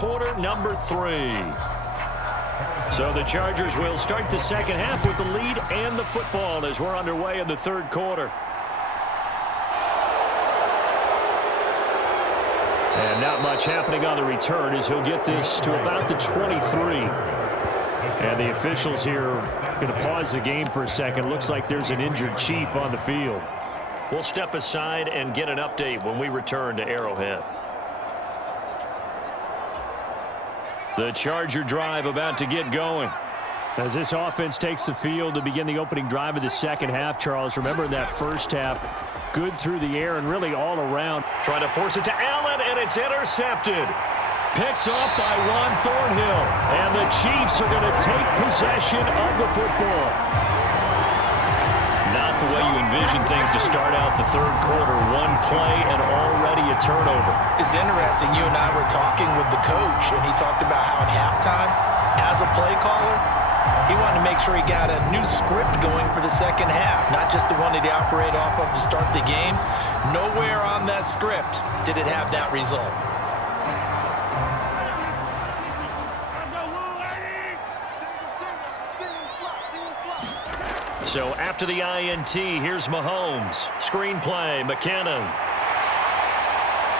quarter number 3. So the Chargers will start the second half with the lead and the football as we're underway in the third quarter. And not much happening on the return as he'll get this to about the 23. And the officials here are going to pause the game for a second. Looks like there's an injured Chief on the field. We'll step aside and get an update when we return to Arrowhead. The Charger drive about to get going. As this offense takes the field to begin the opening drive of the second half, Charles, remember in that first half, good through the air and really all around. Trying to force it to Allen, and it's intercepted. Picked up by Ron Thornhill. And the Chiefs are going to take possession of the football. Not the way you envision things to start out the third quarter. One play and already a turnover. It's interesting. You and I were talking with the coach, and he talked about how at halftime, as a play caller, he wanted to make sure he got a new script going for the second half, not just the one that he operated off of to start the game. Nowhere on that script did it have that result. So after the INT, here's Mahomes. Screenplay, McKinnon.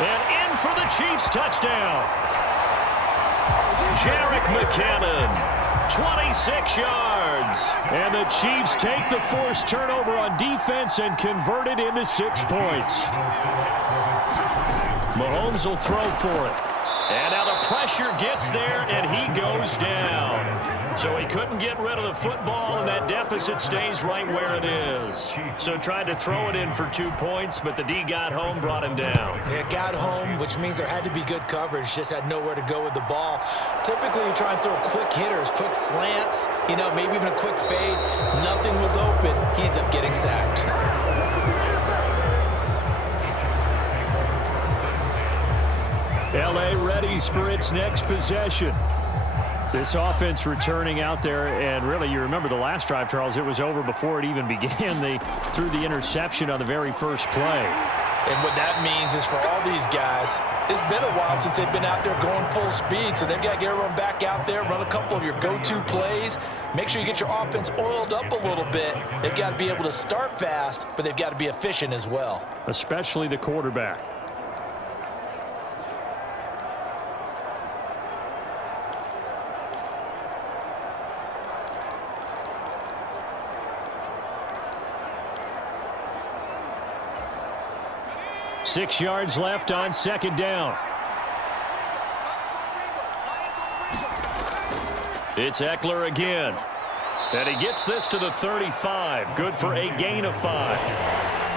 And in for the Chiefs touchdown. Jerick McKinnon, 26 yards. And the Chiefs take the forced turnover on defense and convert it into 6 points. Mahomes will throw for it. And now the pressure gets there, and he goes down. So he couldn't get rid of the football, and that deficit stays right where it is. So tried to throw it in for 2 points, but the D got home, brought him down. It got home, which means there had to be good coverage. Just had nowhere to go with the ball. Typically, you try and throw quick hitters, quick slants, maybe even a quick fade. Nothing was open. He ends up getting sacked. L.A. readies for its next possession. This offense returning out there, and really, you remember the last drive, Charles, it was over before it even began. They threw the interception on the very first play. And what that means is for all these guys, it's been a while since they've been out there going full speed, so they've got to get everyone back out there, run a couple of your go-to plays, make sure you get your offense oiled up a little bit. They've got to be able to start fast, but they've got to be efficient as well. Especially the quarterback. Six yards left on second down. It's Eckler again. And he gets this to the 35. Good for a gain of 5.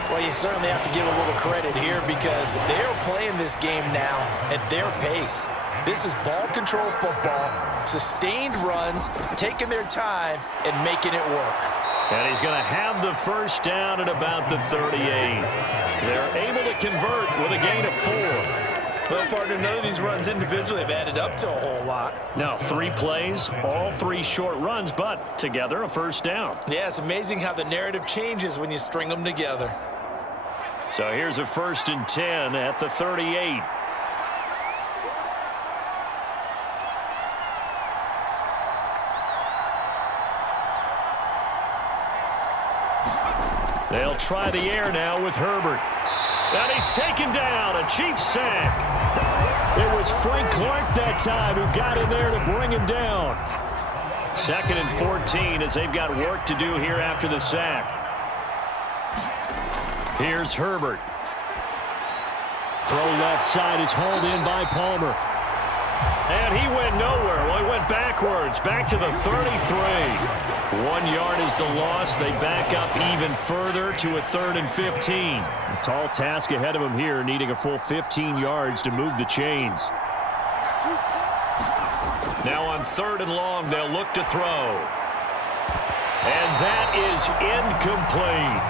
Well, you certainly have to give a little credit here because they're playing this game now at their pace. This is ball control football, sustained runs, taking their time, and making it work. And he's going to have the first down at about the 38. They're able to convert with a gain of 4. Well, partner, none of these runs individually have added up to a whole lot. Now, 3 plays, all 3 short runs, but together a first down. Yeah, it's amazing how the narrative changes when you string them together. So here's a 1st and 10 at the 38. They'll try the air now with Herbert. And he's taken down, a Chiefs sack. It was Frank Clark that time who got in there to bring him down. 2nd and 14 as they've got work to do here after the sack. Here's Herbert. Throw left side is hauled in by Palmer. And he went nowhere. Well, he went backwards, back to the 33. 1 yard is the loss. They back up even further to a 3rd and 15. A tall task ahead of them here, needing a full 15 yards to move the chains. Now on 3rd and long, they'll look to throw. And that is incomplete.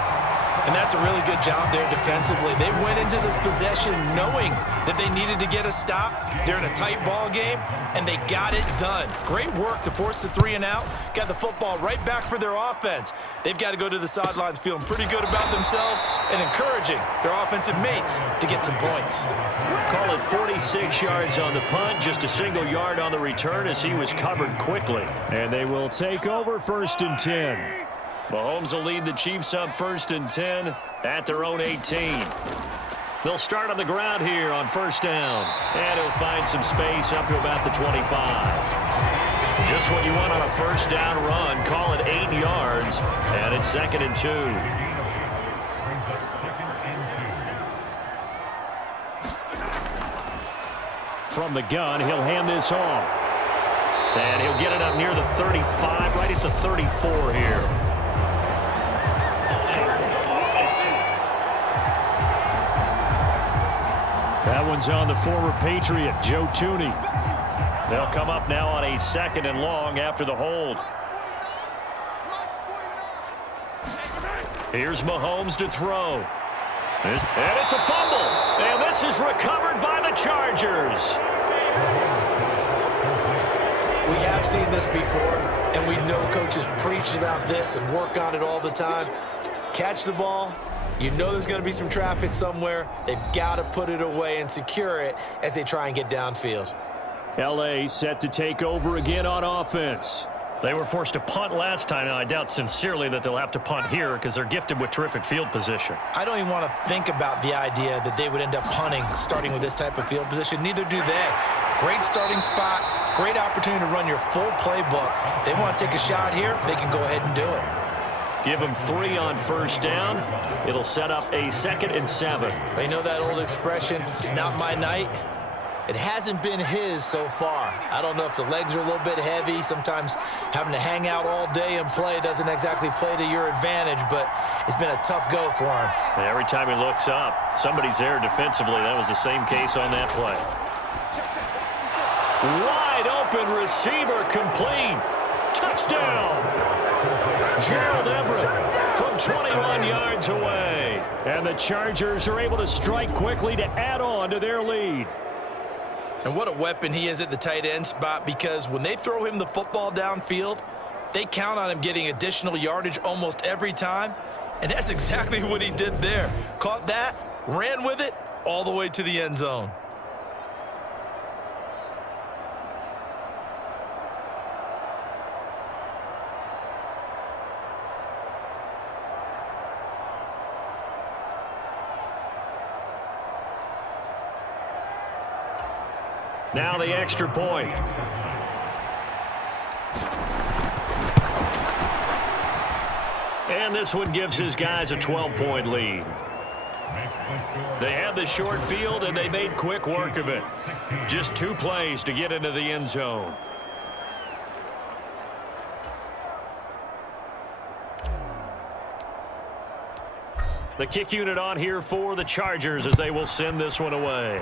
And that's a really good job there defensively. They went into this possession knowing that they needed to get a stop. They're in a tight ball game, and they got it done. Great work to force the 3 and out. Got the football right back for their offense. They've got to go to the sidelines feeling pretty good about themselves and encouraging their offensive mates to get some points. Call it 46 yards on the punt, just a single yard on the return as he was covered quickly. And they will take over 1st and 10. Mahomes will lead the Chiefs up 1st and 10 at their own 18. They'll start on the ground here on 1st down. And he'll find some space up to about the 25. Just what you want on a 1st down run. Call it 8 yards. And it's 2nd and 2. From the gun, he'll hand this off. And he'll get it up near the 35, right at the 34 here. That one's on the former Patriot, Joe Tooney. They'll come up now on a 2nd and long after the hold. Here's Mahomes to throw. And it's a fumble. And this is recovered by the Chargers. We have seen this before, and we know coaches preach about this and work on it all the time. Catch the ball. You know there's going to be some traffic somewhere. They've got to put it away and secure it as they try and get downfield. L.A. set to take over again on offense. They were forced to punt last time. Now, I doubt sincerely that they'll have to punt here because they're gifted with terrific field position. I don't even want to think about the idea that they would end up punting starting with this type of field position. Neither do they. Great starting spot. Great opportunity to run your full playbook. If they want to take a shot here, they can go ahead and do it. Give them 3 on 1st down. It'll set up a 2nd and 7. You know that old expression, it's not my night? It hasn't been his so far. I don't know if the legs are a little bit heavy. Sometimes having to hang out all day and play doesn't exactly play to your advantage, but it's been a tough go for him. And every time he looks up, somebody's there defensively. That was the same case on that play. Wide open receiver complete. Touchdown. Gerald Everett from 21 yards away. And the Chargers are able to strike quickly to add on to their lead. And what a weapon he is at the tight end spot, because when they throw him the football downfield, they count on him getting additional yardage almost every time. And that's exactly what he did there. Caught that, ran with it, all the way to the end zone. Now the extra point. And this one gives his guys a 12-point lead. They had the short field, and they made quick work of it. Just 2 plays to get into the end zone. The kick unit on here for the Chargers as they will send this one away.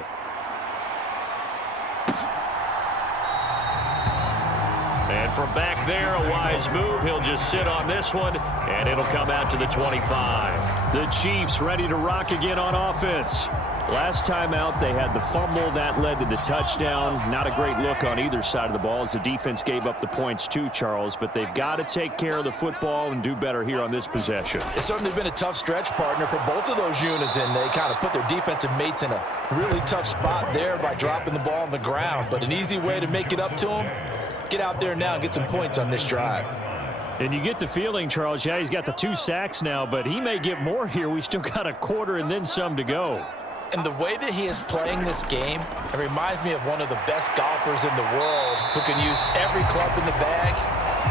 And from back there, a wise move. He'll just sit on this one, and it'll come out to the 25. The Chiefs ready to rock again on offense. Last time out, they had the fumble. That led to the touchdown. Not a great look on either side of the ball as the defense gave up the points too, Charles. But they've got to take care of the football and do better here on this possession. It's certainly been a tough stretch, partner, for both of those units, and they kind of put their defensive mates in a really tough spot there by dropping the ball on the ground. But an easy way to make it up to them, get out there now and get some points on this drive. And you get the feeling, Charles, yeah, he's got the 2 sacks now, but he may get more here. We still got a quarter and then some to go. And the way that he is playing this game, it reminds me of one of the best golfers in the world who can use every club in the bag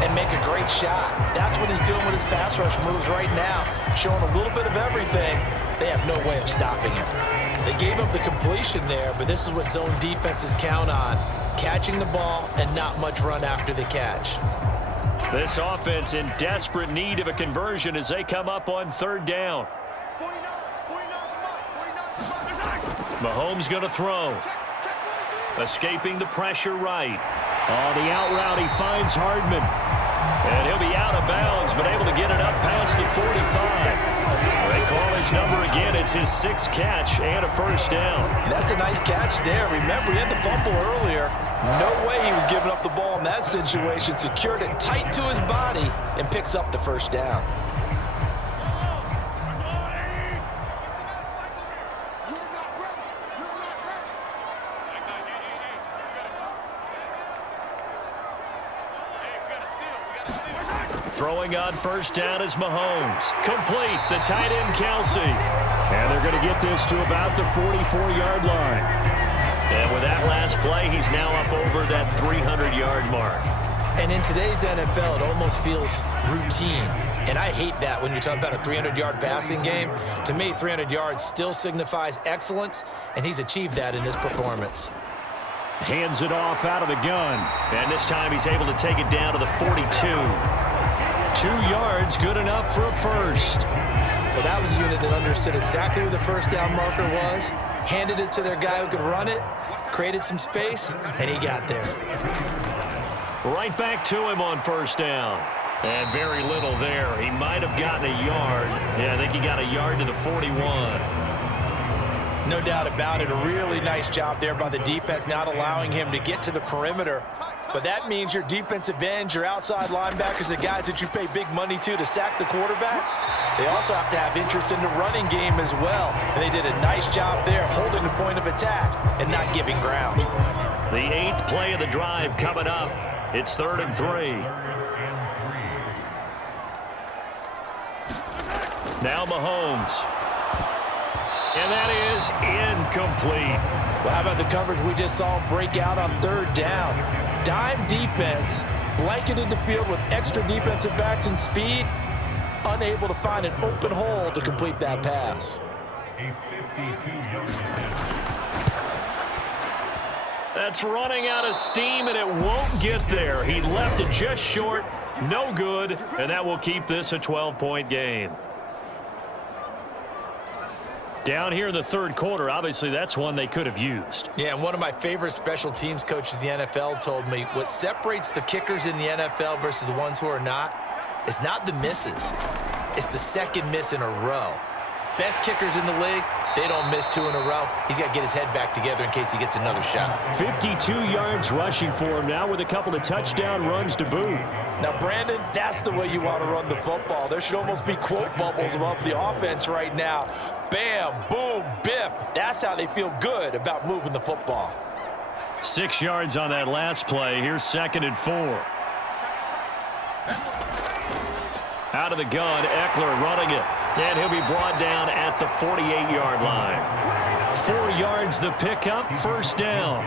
and make a great shot. That's what he's doing with his pass rush moves right now, showing a little bit of everything. They have no way of stopping him. They gave up the completion there, but this is what zone defenses count on, catching the ball and not much run after the catch. This offense in desperate need of a conversion as they come up on 3rd down. Mahomes going to throw. Escaping the pressure right. Oh, the out route, he finds Hardman. And he'll be out of bounds, but able to get it up past the 45. They call his number again. It's his 6th catch and a first down. That's a nice catch there. Remember, he had the fumble earlier. No way he was giving up the ball in that situation. Secured it tight to his body and picks up the first down. Throwing on first down is Mahomes. Complete, the tight end Kelsey. And they're going to get this to about the 44-yard line. And with that last play, he's now up over that 300-yard mark. And in today's NFL, it almost feels routine. And I hate that when you talk about a 300-yard passing game. To me, 300 yards still signifies excellence, and he's achieved that in this performance. Hands it off out of the gun. And this time he's able to take it down to the 42. 2 yards, good enough for a first. Well, that was a unit that understood exactly where the first down marker was, handed it to their guy who could run it, created some space, and he got there. Right back to him on first down. And very little there. He might have gotten a yard. Yeah, I think he got a yard to the 41. No doubt about it. A really nice job there by the defense, not allowing him to get to the perimeter. But that means your defensive ends, your outside linebackers, the guys that you pay big money to sack the quarterback, they also have to have interest in the running game as well. And they did a nice job there holding the point of attack and not giving ground. The 8th play of the drive coming up. It's 3rd and 3. Now Mahomes. And that is incomplete. Well, how about the coverage we just saw him break out on 3rd down? Dime defense, blanketed the field with extra defensive backs and speed, unable to find an open hole to complete that pass. That's running out of steam, and it won't get there. He left it just short, no good, and that will keep this a 12-point game. Down here in the 3rd quarter, obviously that's one they could have used. Yeah, and one of my favorite special teams coaches in the NFL told me what separates the kickers in the NFL versus the ones who are not is not the misses. It's the second miss in a row. Best kickers in the league, they don't miss 2 in a row. He's got to get his head back together in case he gets another shot. 52 yards rushing for him now with a couple of touchdown runs to boot. Now, Brandon, that's the way you want to run the football. There should almost be quote bubbles above the offense right now. Bam, boom, biff. That's how they feel good about moving the football. 6 yards on that last play. Here's 2nd and 4. Out of the gun, Eckler running it. And he'll be brought down at the 48-yard line. 4 yards the pickup, first down.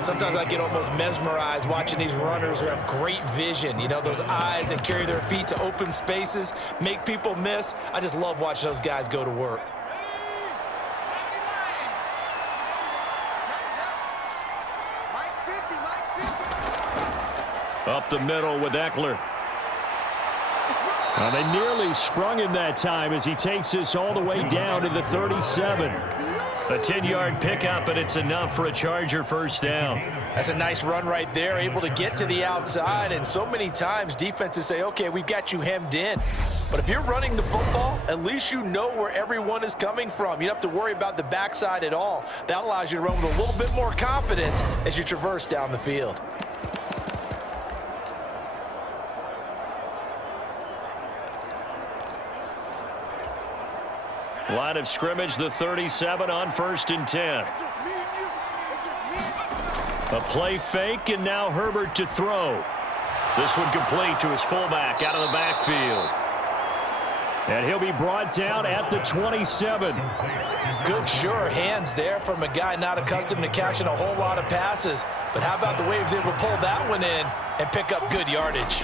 Sometimes I get almost mesmerized watching these runners who have great vision. You know, those eyes that carry their feet to open spaces, make people miss. I just love watching those guys go to work. Up the middle with Eckler. Well, they nearly sprung him that time as he takes this all the way down to the 37. A 10-yard pickup, and it's enough for a Charger first down. That's a nice run right there, able to get to the outside. And so many times defenses say, okay, we've got you hemmed in. But if you're running the football, at least you know where everyone is coming from. You don't have to worry about the backside at all. That allows you to run with a little bit more confidence as you traverse down the field. Line of scrimmage, the 37 on 1st and 10. A play fake, and now Herbert to throw. This one complete to his fullback out of the backfield. And he'll be brought down at the 27. Good, sure hands there from a guy not accustomed to catching a whole lot of passes. But how about the way he was able to pull that one in and pick up good yardage?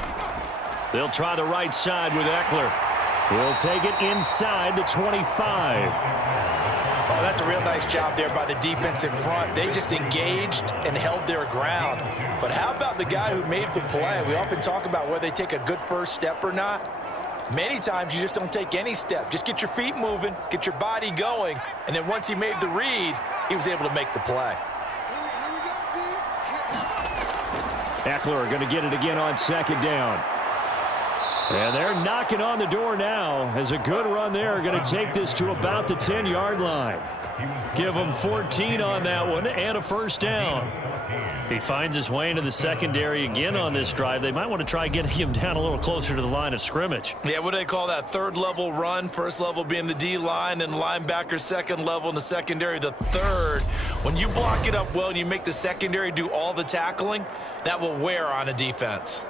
They'll try the right side with Eckler. He'll take it inside the 25. Oh, that's a real nice job there by the defense in front. They just engaged and held their ground. But how about the guy who made the play? We often talk about whether they take a good first step or not. Many times you just don't take any step. Just get your feet moving, get your body going, and then once he made the read, he was able to make the play. Eckler going to get it again on 2nd down. And they're knocking on the door now as a good run there. Going to take this to about the 10-yard line. Give him 14 on that one and a first down. He finds his way into the secondary again on this drive. They might want to try getting him down a little closer to the line of scrimmage. Yeah, what do they call that? Third level run. First level being the D-line and linebacker, second level in the secondary, the third. When you block it up well and you make the secondary do all the tackling, that will wear on a defense.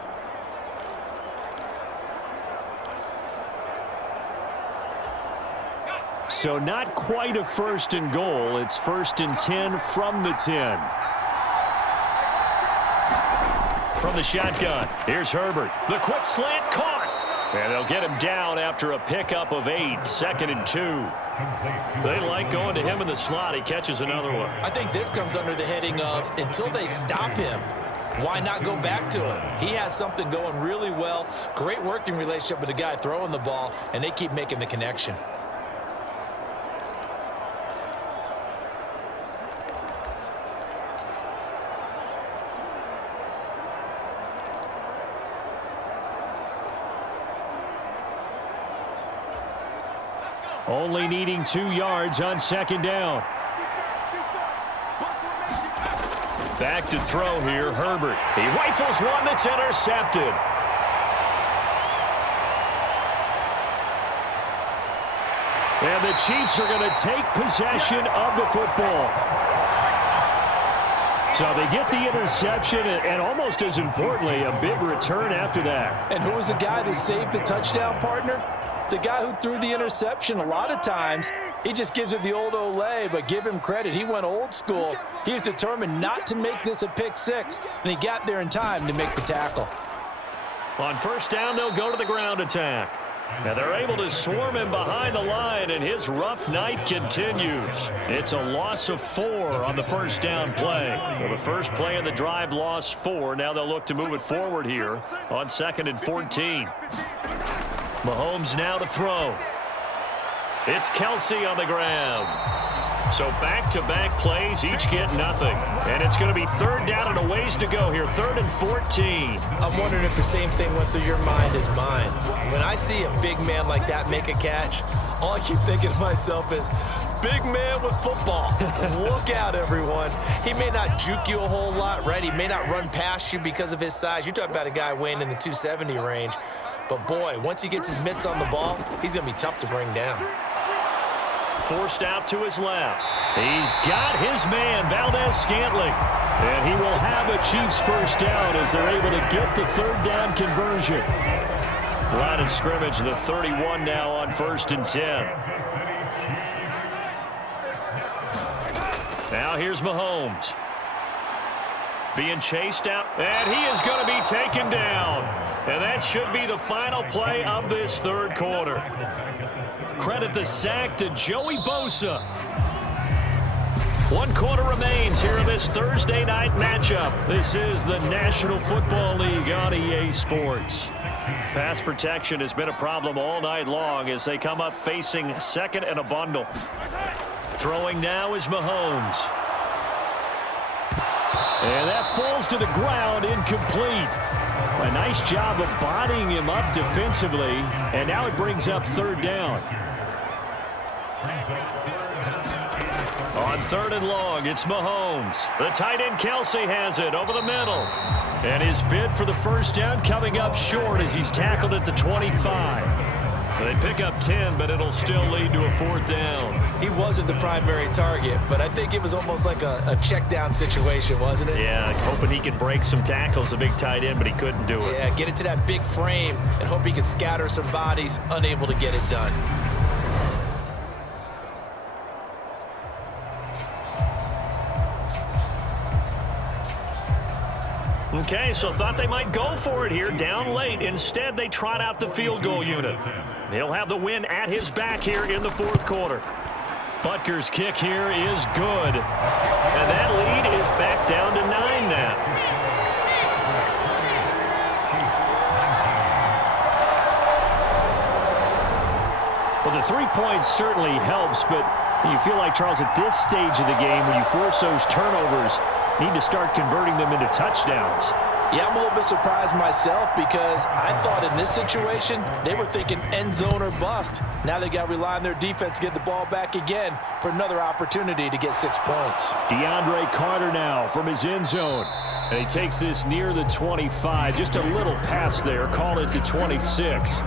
So not quite a first and goal. It's first and 10 from the 10. From the shotgun, here's Herbert. The quick slant caught. And they'll get him down after a pickup of 8, second and 2. They like going to him in the slot. He catches another one. I think this comes under the heading of until they stop him, why not go back to it? He has something going really well. Great working relationship with the guy throwing the ball, and they keep making the connection. Only needing 2 yards on second down. Back to throw here, Herbert. He rifles one that's intercepted. And the Chiefs are going to take possession of the football. So they get the interception, and almost as importantly, a big return after that. And who was the guy that saved the touchdown, partner? The guy who threw the interception. A lot of times, he just gives it the old Olay, but give him credit. He went old school. He was determined not to make this a pick six, and he got there in time to make the tackle. On first down, they'll go to the ground attack. Now they're able to swarm him behind the line, and his rough night continues. It's a loss of 4 on the first down play. Well, the first play of the drive lost 4. Now they'll look to move it forward here on second and 14. Mahomes now to throw. It's Kelsey on the ground. So back-to-back plays, each get nothing. And it's going to be third down and a ways to go here, third and 14. I'm wondering if the same thing went through your mind as mine. When I see a big man like that make a catch, all I keep thinking to myself is, big man with football. Look out, everyone. He may not juke you a whole lot, right? He may not run past you because of his size. You're talking about a guy weighing in the 270 range. But, boy, once he gets his mitts on the ball, he's going to be tough to bring down. Forced out to his left. He's got his man, Valdez-Scantling. And he will have a Chiefs first down as they're able to get the third down conversion. Line of scrimmage, the 31 now on first and 10. Now here's Mahomes. Being chased out, and he is going to be taken down. And that should be the final play of this third quarter. Credit the sack to Joey Bosa. 1 quarter remains here in this Thursday night matchup. This is the National Football League on EA Sports. Pass protection has been a problem all night long as they come up facing second and a bundle. Throwing now is Mahomes. And that falls to the ground, incomplete. A nice job of bodying him up defensively, and now it brings up third down. On third and long, it's Mahomes. The tight end Kelsey has it over the middle. And his bid for the first down coming up short as he's tackled at the 25. They pick up 10, but it'll still lead to a fourth down. He wasn't the primary target, but I think it was almost like a check down situation, wasn't it? Yeah, hoping he could break some tackles, a big tight end, but he couldn't do it. Yeah, get it to that big frame and hope he could scatter some bodies, unable to get it done. Okay, so thought they might go for it here, down late. Instead, they trot out the field goal unit. He'll have the win at his back here in the fourth quarter. Butker's kick here is good. And that lead is back down to 9 now. Well, the 3 points certainly helps, but you feel like, Charles, at this stage of the game, when you force those turnovers, need to start converting them into touchdowns. Yeah, I'm a little bit surprised myself because I thought in this situation they were thinking end zone or bust. Now they got to rely on their defense to get the ball back again for another opportunity to get 6 points. DeAndre Carter now from his end zone. And he takes this near the 25. Just a little pass there. Call it the 26.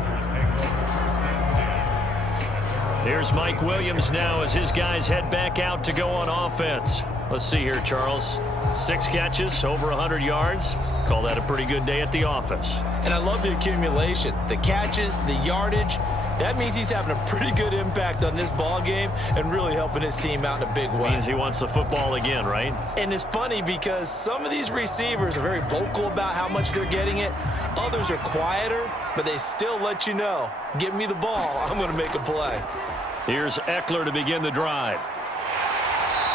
Here's Mike Williams now as his guys head back out to go on offense. Let's see here, Charles. 6 catches, over 100 yards. Call that a pretty good day at the office. And I love the accumulation. The catches, the yardage. That means he's having a pretty good impact on this ball game and really helping his team out in a big way. Means he wants the football again, right? And it's funny because some of these receivers are very vocal about how much they're getting it. Others are quieter, but they still let you know, give me the ball, I'm going to make a play. Here's Eckler to begin the drive.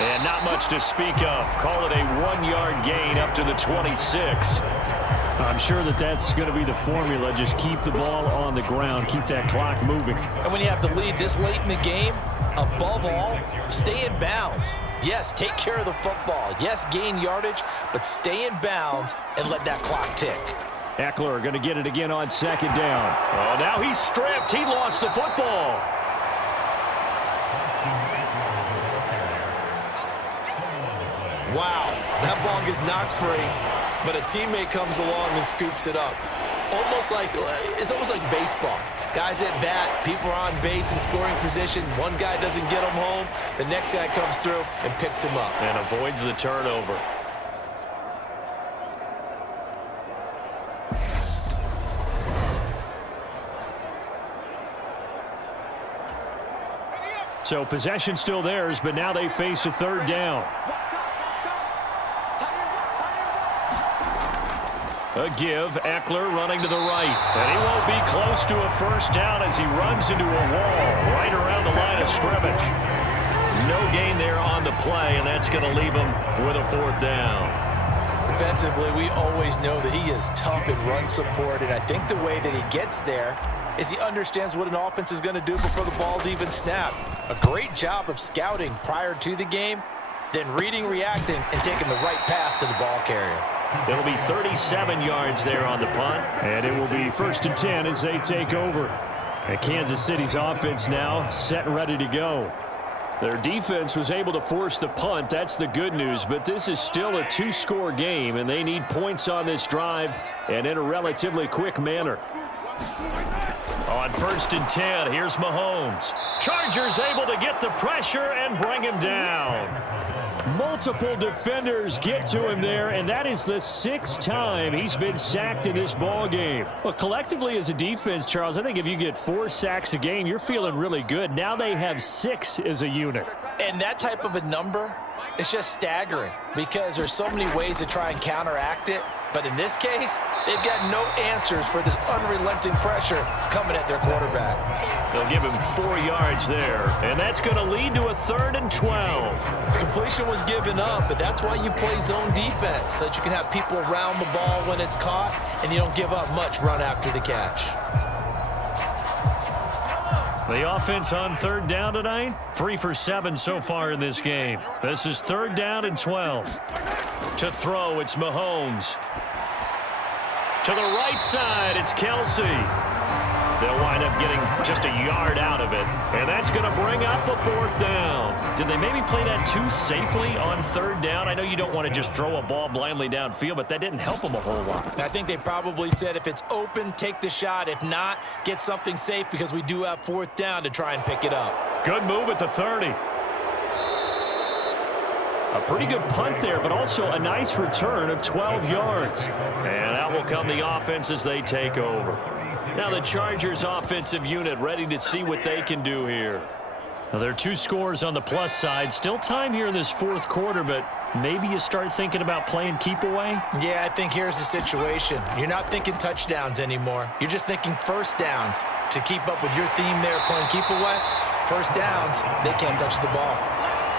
And not much to speak of. Call it a 1-yard gain up to the 26. I'm sure that's going to be the formula. Just keep the ball on the ground. Keep that clock moving. And when you have the lead this late in the game, above all, stay in bounds. Yes, take care of the football. Yes, gain yardage, but stay in bounds and let that clock tick. Eckler going to get it again on second down. Oh, now he's stripped. He lost the football. Wow, that ball gets knocked free, but a teammate comes along and scoops it up. It's almost like baseball. Guys at bat, people are on base in scoring position. One guy doesn't get him home. The next guy comes through and picks him up. And avoids the turnover. So possession still theirs, but now they face a third down. A give, Eckler running to the right. And he won't be close to a first down as he runs into a wall right around the line of scrimmage. No gain there on the play, and that's going to leave him with a fourth down. Defensively, we always know that he is tough in run support, and I think the way that he gets there is he understands what an offense is going to do before the ball's even snapped. A great job of scouting prior to the game, then reading, reacting, and taking the right path to the ball carrier. It'll be 37 yards there on the punt, and it will be 1st and 10 as they take over. And Kansas City's offense now set and ready to go. Their defense was able to force the punt. That's the good news, but this is still a 2-score game, and they need points on this drive and in a relatively quick manner. On 1st and 10, here's Mahomes. Chargers able to get the pressure and bring him down. Multiple defenders get to him there, and that is the 6th time he's been sacked in this ball game. Well, collectively as a defense, Charles, I think if you get 4 sacks a game, you're feeling really good. Now they have 6 as a unit. And that type of a number is just staggering because there's so many ways to try and counteract it. But in this case, they've got no answers for this unrelenting pressure coming at their quarterback. They'll give him 4 yards there, and that's going to lead to a 3rd and 12. Completion was given up, but that's why you play zone defense, so that you can have people around the ball when it's caught, and you don't give up much run after the catch. The offense on 3rd down tonight, 3 for 7 so far in this game. This is 3rd down and 12. To throw, it's Mahomes. To the right side, it's Kelsey. They'll wind up getting just a yard out of it, and that's going to bring up a 4th down. Did they maybe play that too safely on 3rd down? I know you don't want to just throw a ball blindly downfield, but that didn't help them a whole lot. I think they probably said if it's open, take the shot. If not, get something safe because we do have 4th down to try and pick it up. Good move at the 30. A pretty good punt there, but also a nice return of 12 yards. And out will come the offense as they take over. Now the Chargers offensive unit ready to see what they can do here. Now there are 2 scores on the plus side. Still time here in this 4th quarter, but maybe you start thinking about playing keep away? Yeah, I think here's the situation. You're not thinking touchdowns anymore. You're just thinking first downs. To keep up with your theme there, playing keep away, first downs, they can't touch the ball.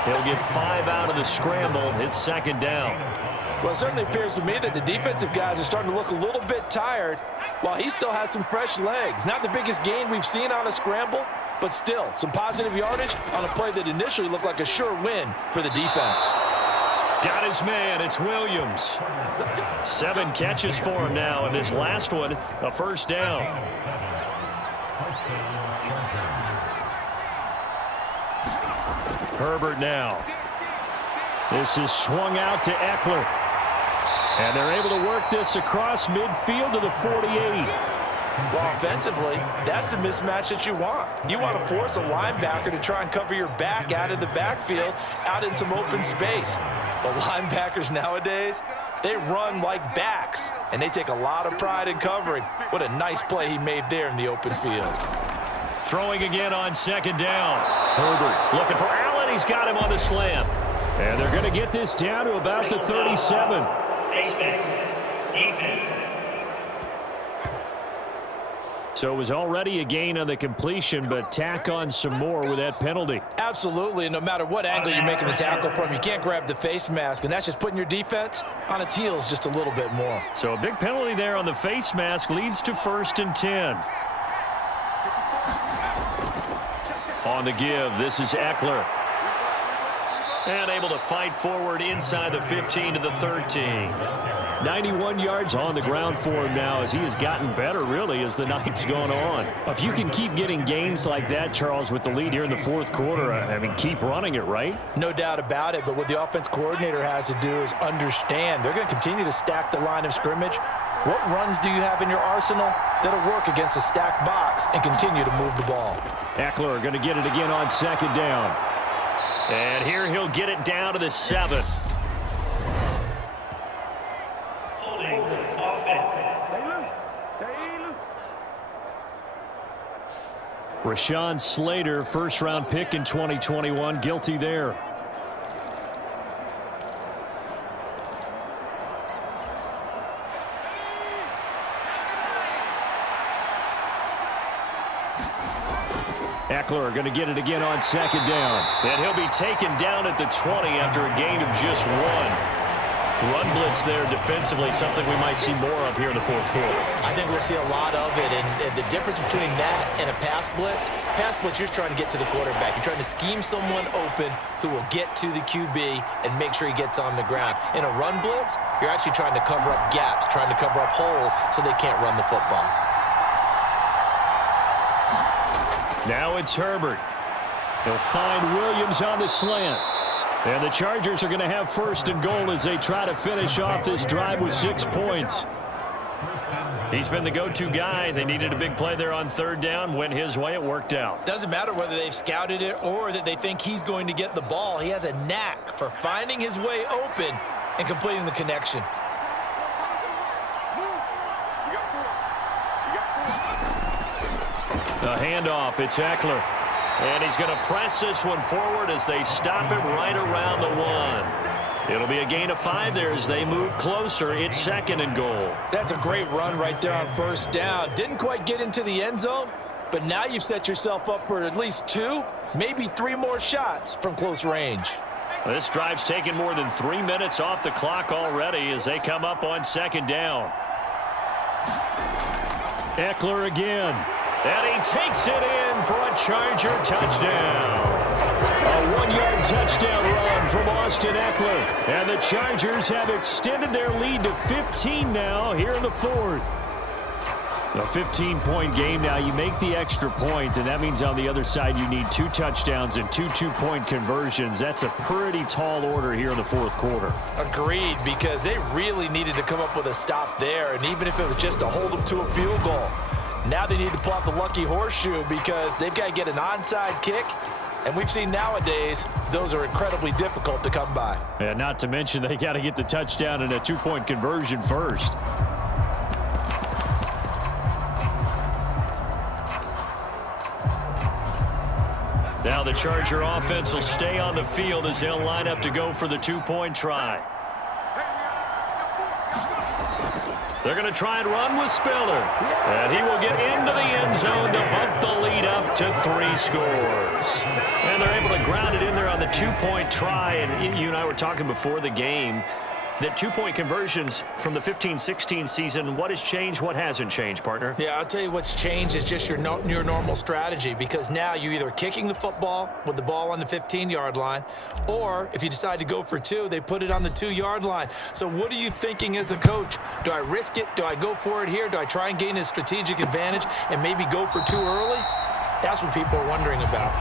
He'll get 5 out of the scramble. It's 2nd down. Well, it certainly appears to me that the defensive guys are starting to look a little bit tired while he still has some fresh legs. Not the biggest gain we've seen on a scramble, but still some positive yardage on a play that initially looked like a sure win for the defense. Got his man. It's Williams. 7 catches for him now, and this last one, a first down. Herbert now. This is swung out to Eckler. And they're able to work this across midfield to the 48. Well, offensively, that's the mismatch that you want. You want to force a linebacker to try and cover your back out of the backfield, out in some open space. The linebackers nowadays, they run like backs, and they take a lot of pride in covering. What a nice play he made there in the open field. Throwing again on second down. Herbert looking for Allen. He's got him on the slant. And they're going to get this down to about the 37. So it was already a gain on the completion, but tack on some more with that penalty. Absolutely, and no matter what angle you're making the tackle from, you can't grab the face mask, and that's just putting your defense on its heels just a little bit more. So a big penalty there on the face mask leads to 1st and 10. On the give, this is Eckler. And able to fight forward inside the 15 to the 13. 91 yards on the ground for him now as he has gotten better, really, as the night's gone on. If you can keep getting gains like that, Charles, with the lead here in the 4th quarter, I mean, keep running it, right? No doubt about it, but what the offense coordinator has to do is understand. They're going to continue to stack the line of scrimmage. What runs do you have in your arsenal that'll work against a stacked box and continue to move the ball? Eckler going to get it again on second down. And here he'll get it down to the 7. Rashawn Slater, first-round pick in 2021, guilty there. Eckler going to get it again on second down. And he'll be taken down at the 20 after a gain of just 1. Run blitz there defensively, something we might see more of here in the 4th quarter. I think we'll see a lot of it, and the difference between that and a pass blitz, you're trying to get to the quarterback. You're trying to scheme someone open who will get to the QB and make sure he gets on the ground. In a run blitz, you're actually trying to cover up gaps, trying to cover up holes so they can't run the football. Now it's Herbert. He'll find Williams on the slant. And the Chargers are going to have 1st and goal as they try to finish off this drive with 6 points. He's been the go-to guy. They needed a big play there on 3rd down. Went his way. It worked out. Doesn't matter whether they've scouted it or that they think he's going to get the ball. He has a knack for finding his way open and completing the connection. A handoff. It's Eckler. And he's going to press this one forward as they stop him right around the 1. It'll be a gain of 5 there as they move closer. It's 2nd and goal. That's a great run right there on 1st down. Didn't quite get into the end zone, but now you've set yourself up for at least 2, maybe 3 more shots from close range. This drive's taken more than 3 minutes off the clock already as they come up on 2nd down. Eckler again. And he takes it in for a Charger touchdown. A 1-yard touchdown run from Austin Eckler. And the Chargers have extended their lead to 15 now here in the 4th. A 15-point game now. You make the extra point, and that means on the other side you need 2 touchdowns and 2 two-point conversions. That's a pretty tall order here in the 4th quarter. Agreed, because they really needed to come up with a stop there, and even if it was just to hold them to a field goal. Now they need to pull out the lucky horseshoe because they've got to get an onside kick. And we've seen nowadays those are incredibly difficult to come by. And not to mention they got to get the touchdown and a 2-point conversion first. Now the Charger offense will stay on the field as they'll line up to go for the 2-point try. They're going to try and run with Spiller. And he will get into the end zone to bump the lead up to 3 scores. And they're able to ground it in there on the 2-point try. And you and I were talking before the game. that two-point conversions from the 15-16 season, what has changed, what hasn't changed, partner? Yeah, I'll tell you what's changed is just your normal strategy, because now you're either kicking the football with the ball on the 15-yard line, or if you decide to go for two, they put it on the 2-yard line. So what are you thinking as a coach? Do I risk it? Do I go for it here? Do I try and gain a strategic advantage and maybe go for too early? That's what people are wondering about.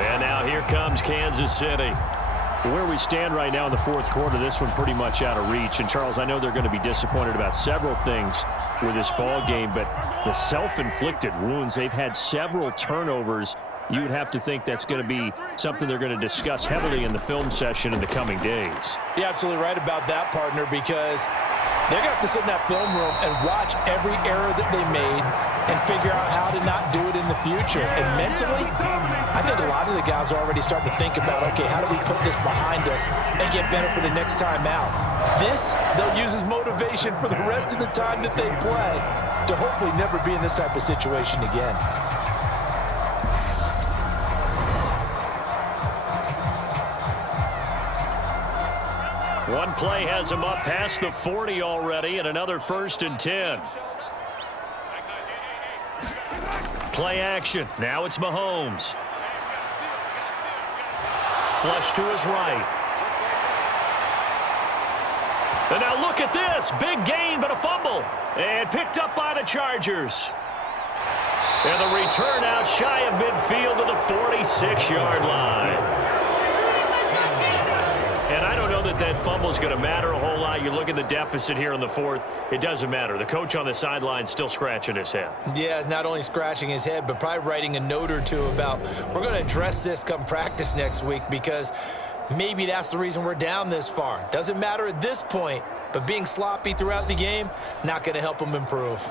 And now here comes Kansas City. Where we stand right now in the fourth quarter, this one pretty much out of reach. And, Charles, I know they're going to be disappointed about several things with this ball game, but the self-inflicted wounds, they've had several turnovers. You would have to think that's going to be something they're going to discuss heavily in the film session in the coming days. You're absolutely right about that, partner, because they're going to have to sit in that film room and watch every error that they made and figure out how to not do it in the future. And mentally, I think a lot of the guys are already starting to think about, okay, how do we put this behind us and get better for the next time out? This, they'll use as motivation for the rest of the time that they play to hopefully never be in this type of situation again. One play has him up past the 40 already, and another 1st and 10. Play action. Now it's Mahomes. Flush to his right. And now look at this. Big gain, but a fumble. And picked up by the Chargers. And the return out shy of midfield to the 46-yard line. And I don't know that fumble is going to matter a whole lot. You look at the deficit here in the fourth, it doesn't matter. The coach on the sideline still scratching his head. Yeah, not only scratching his head, but probably writing a note or two about, we're going to address this come practice next week, because maybe that's the reason we're down this far. Doesn't matter at this point, but being sloppy throughout the game, not going to help him improve.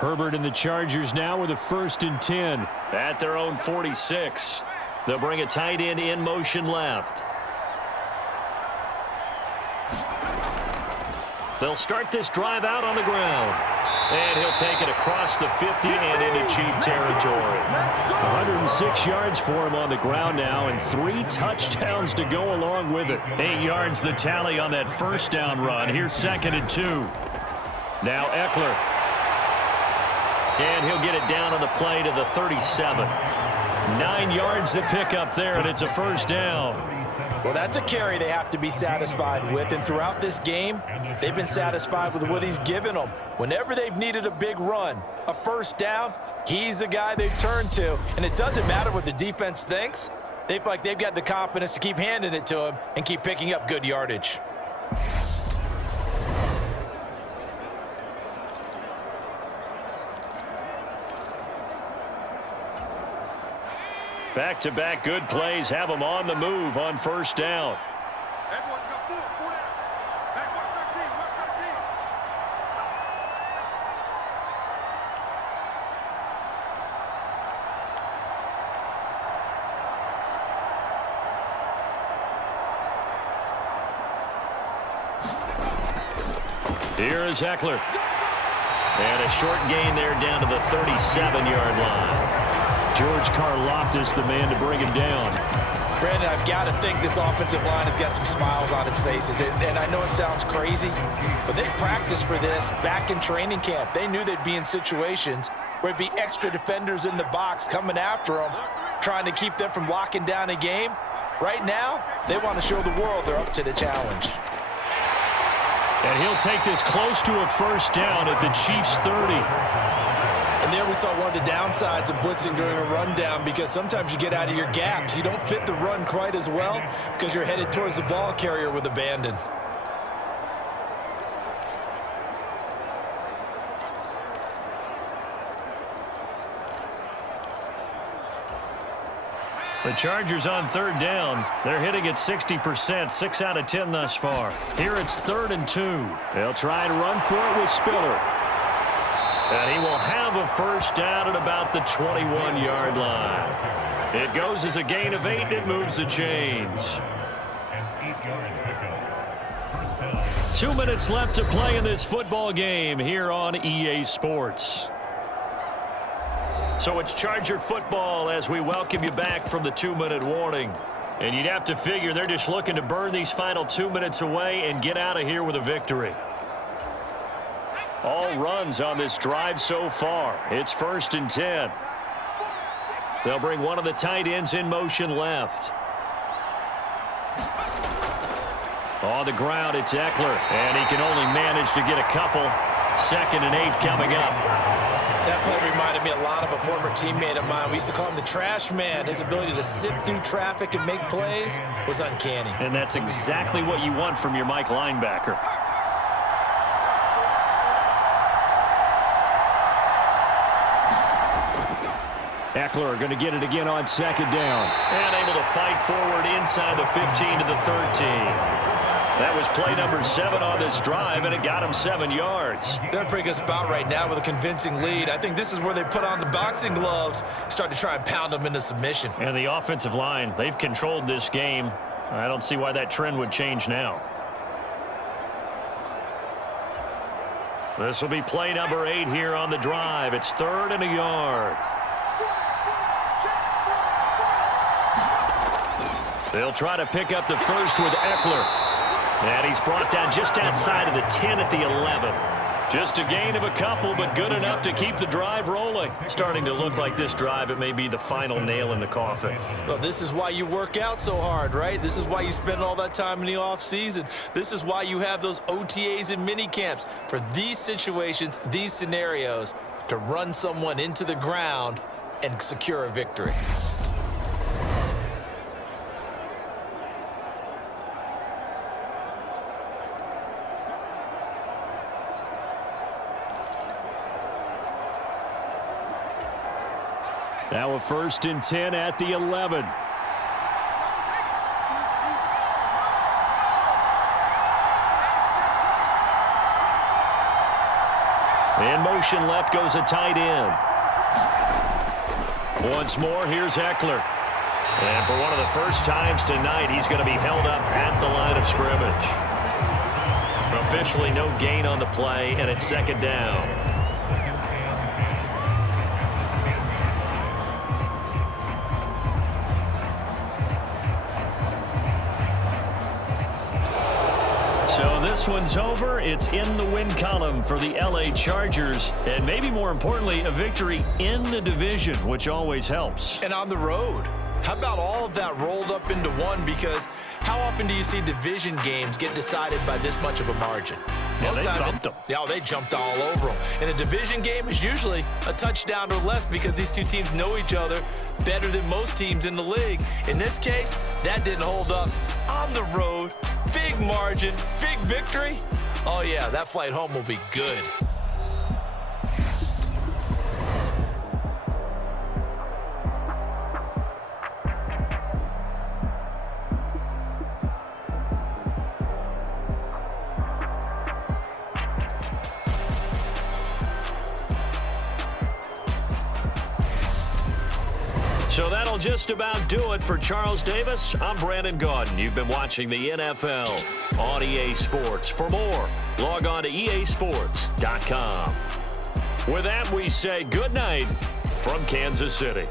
Herbert and the Chargers now with a 1st and 10 at their own 46. They'll bring a tight end in motion left. They'll start this drive out on the ground. And he'll take it across the 50 and into Chief territory. 106 yards for him on the ground now, and 3 touchdowns to go along with it. 8 yards the tally on that first down run. Here's 2nd and 2. Now Eckler. And he'll get it down on the play to the 37. 9 yards to pick up there, and it's a 1st down. Well, that's a carry they have to be satisfied with, and throughout this game, they've been satisfied with what he's given them. Whenever they've needed a big run, a 1st down, he's the guy they've turned to, and it doesn't matter what the defense thinks. They feel like they've got the confidence to keep handing it to him and keep picking up good yardage. Back-to-back good plays have them on the move on 1st down. Here is Eckler. And a short gain there down to the 37-yard line. George Karlaftis, the man to bring him down. Brandon, I've got to think this offensive line has got some smiles on its faces. And I know it sounds crazy, but they practiced for this back in training camp. They knew they'd be in situations where it'd be extra defenders in the box coming after them, trying to keep them from locking down a game. Right now, they want to show the world they're up to the challenge. And he'll take this close to a 1st down at the Chiefs' 30. And there we saw one of the downsides of blitzing during a rundown, because sometimes you get out of your gaps. You don't fit the run quite as well because you're headed towards the ball carrier with abandon. The Chargers on 3rd down. They're hitting at 60%, 6 out of 10 thus far. Here it's 3rd and 2. They'll try and run for it with Spiller. And he will have a 1st down at about the 21-yard line. It goes as a gain of 8, and it moves the chains. 2 minutes left to play in this football game here on EA Sports. So it's Charger football as we welcome you back from the 2-minute warning. And you'd have to figure they're just looking to burn these final 2 minutes away and get out of here with a victory. All runs on this drive so far. It's 1st and 10. They'll bring one of the tight ends in motion left. On the ground, it's Eckler, and he can only manage to get a couple. 2nd and 8 coming up. That play reminded me a lot of a former teammate of mine. We used to call him the trash man. His ability to sift through traffic and make plays was uncanny. And that's exactly what you want from your Mike linebacker. Eckler going to get it again on 2nd down. And able to fight forward inside the 15 to the 13. That was play number 7 on this drive, and it got him 7 yards. They're in a pretty good spot right now with a convincing lead. I think this is where they put on the boxing gloves, start to try and pound them into submission. And the offensive line, they've controlled this game. I don't see why that trend would change now. This will be play number 8 here on the drive. It's 3rd and a yard. They'll try to pick up the first with Eckler. And he's brought down just outside of the 10 at the 11. Just a gain of a couple, but good enough to keep the drive rolling. Starting to look like this drive, it may be the final nail in the coffin. Well, this is why you work out so hard, right? This is why you spend all that time in the offseason. This is why you have those OTAs and mini camps for these situations, these scenarios, to run someone into the ground and secure a victory. Now a 1st and 10 at the 11. In motion left goes a tight end. Once more, here's Eckler. And for one of the first times tonight, he's going to be held up at the line of scrimmage. Officially no gain on the play, and it's 2nd down. So this one's over. It's in the win column for the LA Chargers. And maybe more importantly, a victory in the division, which always helps. And on the road. How about all of that rolled up into one? Because how often do you see division games get decided by this much of a margin? Yeah, they thumped them. Yeah, they jumped all over them. And a division game is usually a touchdown or less because these two teams know each other better than most teams in the league. In this case, that didn't hold up. On the road, big margin, big victory. Oh, yeah, that flight home will be good. So that'll just about do it for Charles Davis. I'm Brandon Gaudin. You've been watching the NFL on EA Sports. For more, log on to easports.com. With that, we say good night from Kansas City.